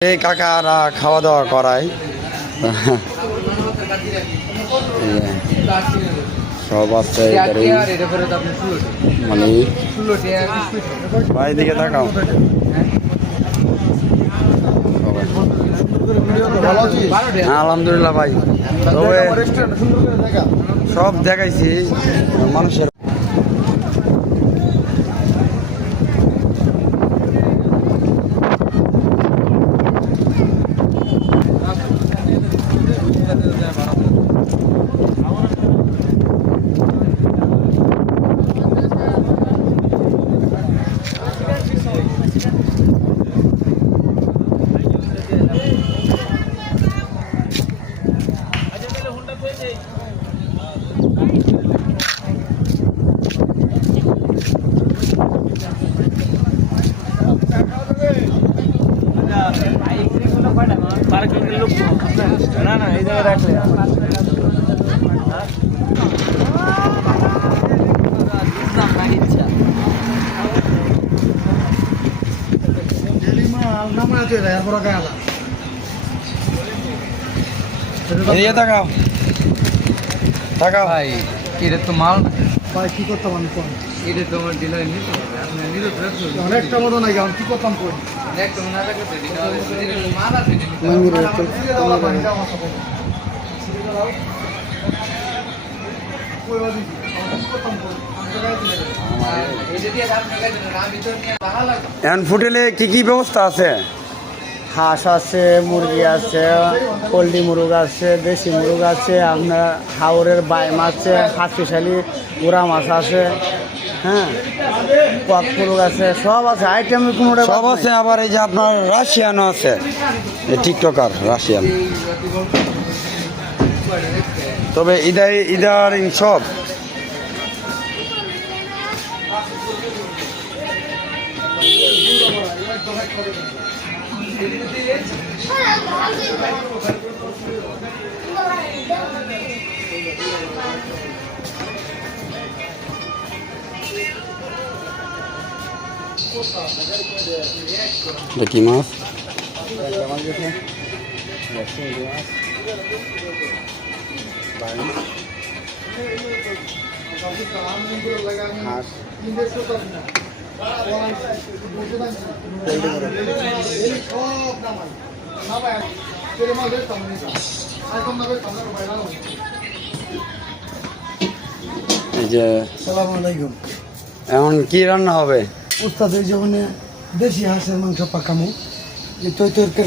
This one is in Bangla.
এই কাকারা খাওয়া দাওয়া করায় সব আছে মানে ভাই দিকে তাকাও আলহামদুলিল্লাহ ভাই তবে সব দেখাইছি মানুষের তাকাও তাকাও ভাই এটা তো মাল না ভাই কি করতাম আমি কোন এটা তো আমার ডিলার নিতে হবে আপনি নিতে রাখছো অনেকটা মতো নাই আমি কি করতাম কোন একটা না রাখতে দিতে হবে মাল আছে এখন হোটেলে কি কি ব্যবস্থা আছে? হাঁস আছে, মুরগি আছে, পোলট্রি মুরগ আছে, দেশি মুরগ আছে, আপনার হাওরের বাইম আছে, হাঁসিশালি গুড়া মাছ আছে, হ্যাঁ, কক মুরগ আছে, সব আছে আইটেম কোনোটা সব আছে। আবার এই যে আপনার রাশিয়ানও আছে, এই টিকটকার রাশিয়ান। তবে ইদারিং সব কি মাছ? এই যে সালাম আলাইকুম। এখন কি রান্না হবে? উস্তাদের যখন দেশি হাঁসের মাংস পাকামো এই তরকারি